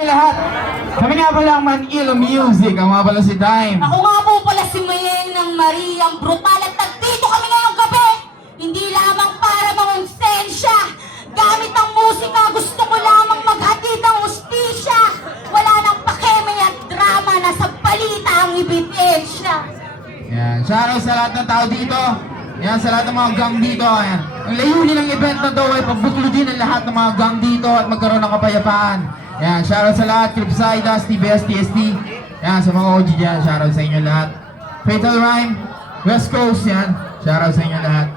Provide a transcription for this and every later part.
Lahat. Kami nga pala ang Manila Music. Ang mga pala si Dime. Ako nga po pala si Mayeng ng Mariang Brutal at nagdito kami ngayong gabi. Hindi lamang para mangonsensya. Gamit ang musika, gusto ko lamang maghatid ng hustisya. Wala nang pakeme at drama, nasa balita ang ebidensya. Yan. Shoutout sa lahat ng tao dito. Yan, sa lahat ng mga gang dito. Yan. Ang layunin ng event na to ay pagbuklodin ang lahat ng mga gang dito at magkaroon ng kapayapaan. Yan, shoutout sa lahat, Clipside, TBS, TST. Yan, sa mga OG dyan, shoutout sa inyo lahat. Fatal Rhyme, West Coast, yan. Shoutout sa inyo lahat.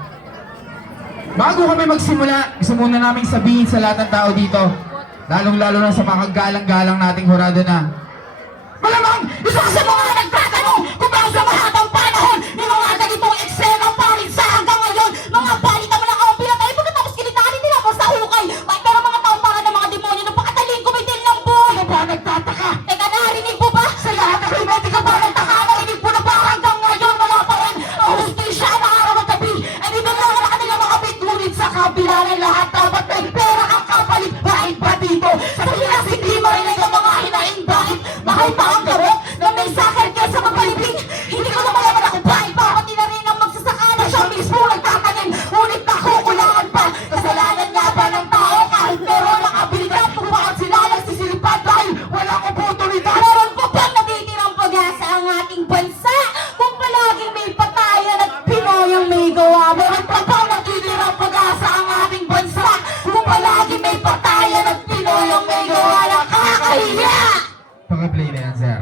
Bago kami magsimula, gusto muna namin sabihin sa lahat ng tao dito, lalong-lalo na sa mga galang-galang nating hurado na, malamang, isa ka sa mga nagtatanong kung bakit sa mahabang panahon, may mga ganitong eksena palit sa hanggang ngayon, mga palit naman ang mga pinatay, pagkatapos kinitanin nila ako sa hukay, may pero mga tao para ng mga demonyo na pakataling kumitin ng buhay. Ano ba nagtataka? Teka, narinig mo ba? Sa lahat ng hindi ka ba nagtaka? Narinig mo na ba hanggang ngayon wala pa rin ang hustisya na araw at gabi? Ay di ba nga na kanila makapit, ngunit sa kabila ng lahat dapat may pera ang kapalit. Bakit ba dito? Sa Pinas hindi marinig ang mga hinaing bakit? Mahal pa ang garot na may sakit kaya sa mapalibing. Hindi ko na malaman ako bakit bakit na rin ang magsasaka na siya mismo nagtatanim. Ngunit nakukulangan pa. Kasalanan nga ba ng tao kahit meron ang abilidad kung bakit sila nagsisilipad dahil walang oportunidad? Meron pa bang natitirang pag-asa ang ating bansa? Kung palaging may patayan at Pinoy ang may gawa. Meron pa bang natitirang pag-asa ang ating bansa? Kung palaging may patayan at Pinoy ang may gawa. Nakakahiya! Pag-play na yan, sir.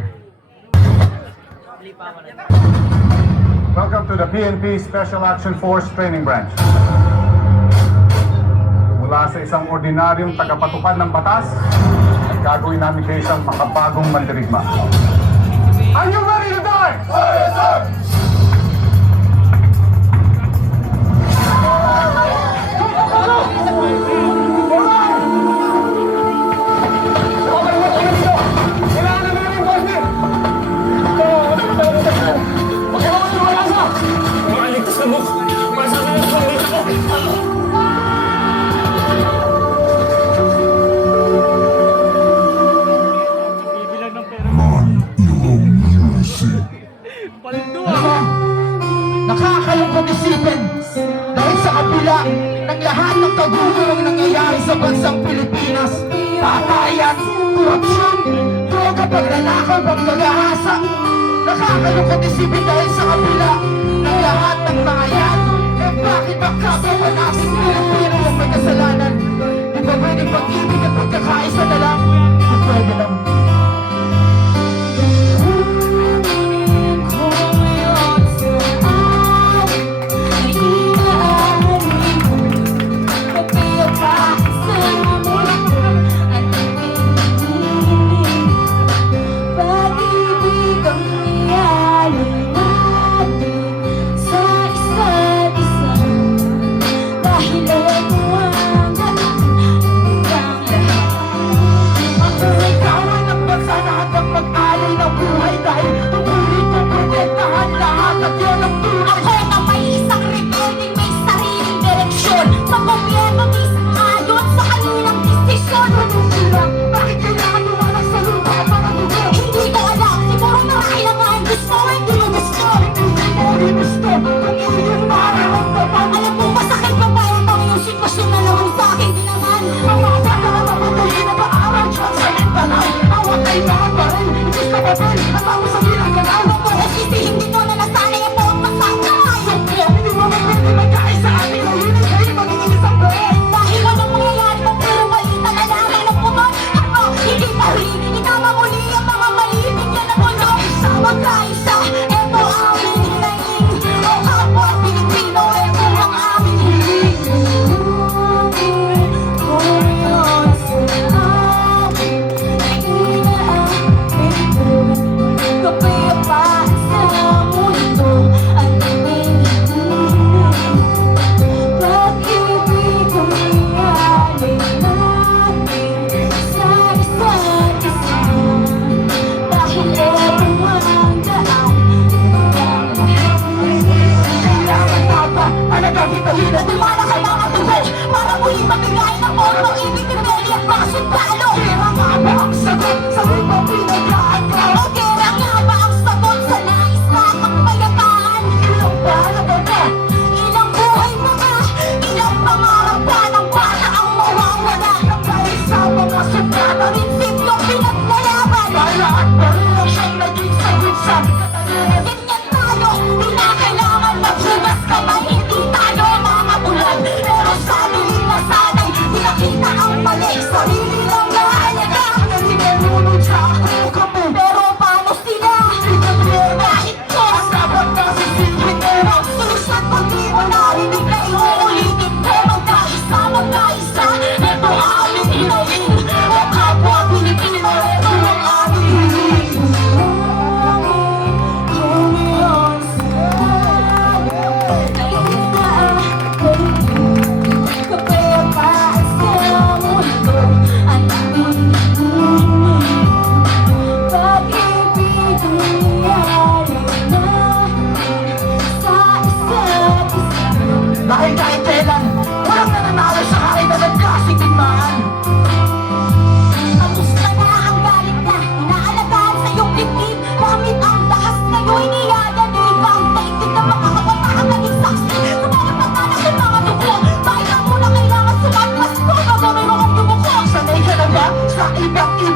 Welcome to the PNP Special Action Force Training Branch. Mula sa isang ordinaryong tagapatupad ng batas, gagawin namin kayo isang makabagong mandirigma. Are you ready to die? Yes, sir! Nakakalungkot isipin dahil sa kabila ng lahat ng kagulong nangyayari sa bansang Pilipinas, patayan, korupsyon, droga, pagnanakaw, paggagahasa. Nakakalungkot isipin dahil sa kabila ng lahat ng mga yan, bakit ang kapwa natin Pilipino ang may kasalanan? Di ba pwedeng pag-ibig at pagkakaisa na lang? Kung pwede lang. Kapayapaan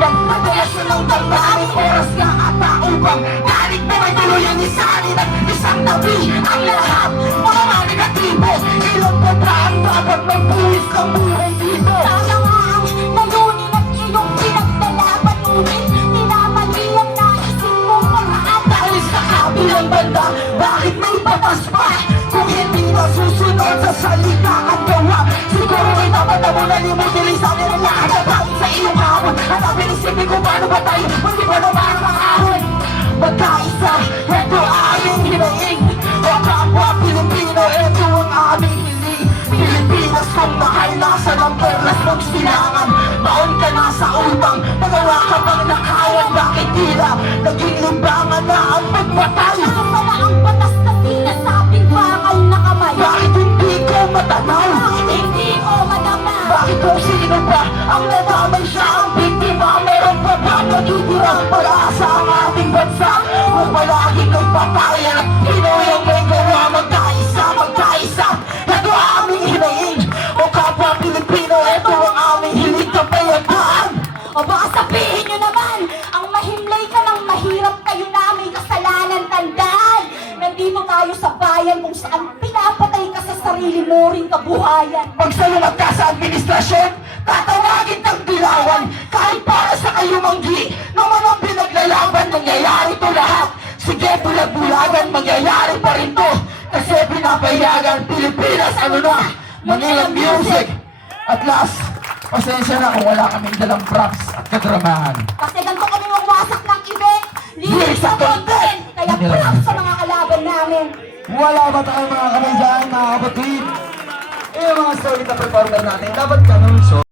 upang Federasyon ng damdamin, oras na ata upang Galit na may tuluyan ni Sani ng isang tabi ang lahat, mga negatibo. Ilang kontra ang dapat magbuwis ng buhay dito. Sana nga ang layunin at iyong pinagdalaban, ngunit minamali ang naisip mong paraan. Dahil sa kabilang banda, bakit may batas pa? Kung hindi nasusunod sa salita at gawa, siguro ay dapat na muna limutilisan ang lahat na tayo sa iyong hamon. Hanapin isipin kung paano ba tayo, hindi ba naman ang ahon? Magkaisa, ito aming hinaing. O kapwa Pilipino, ito ang aming hiling. Pilipinas kung mahal nasa ng perlas mong silangan. Baon ka na sa utang, nagawa ka bang nakawan? Bakit tila naging limbangan na ang pagpatay? Ano pala ang batas na sinasabing bakal na kamay? Bakit hindi ko matanaw? Bakit hindi ko madama? Bakit kung sino ba ang nadamay siya ang biktima? Meron pa ba natitirang pag-asa ang ating bansa? Kung palaging nagpapaya, Pinoy ang may gawa. Magkaisa, magkaisa, ito ang aming hinaing. O kapwa Pilipino, ito ang aming hiling kapayapaan. O baka sabihin nyo naman, ang mahimlay ka ng mahirap, kayo na may kasalanan. Tandaan, nandito tayo sa bayan kung saan pinapatay ka sa sarili mo ring kabuhayan. Pag salungat ka sa administrasyon, tatawagin kang dilawan. Kahit para sa kayumanggi, naman ang pinaglalaban, nangyayari to lahat. Sige, bulag-bulagan, mangyayari pa rin to. Kasi pinapayagan, Pilipinas, ano na, Manila Music. At last, pasensya na kung wala kaming dalang props at kadramahan. Kasi ganito kami magwasak ng event, linis sa content. Kaya props sa mga kalaban namin. Wala ba tayong mga kamay dyan, mga kapatid? Eh, yung mga solid na performer natin, dapat ganun. So,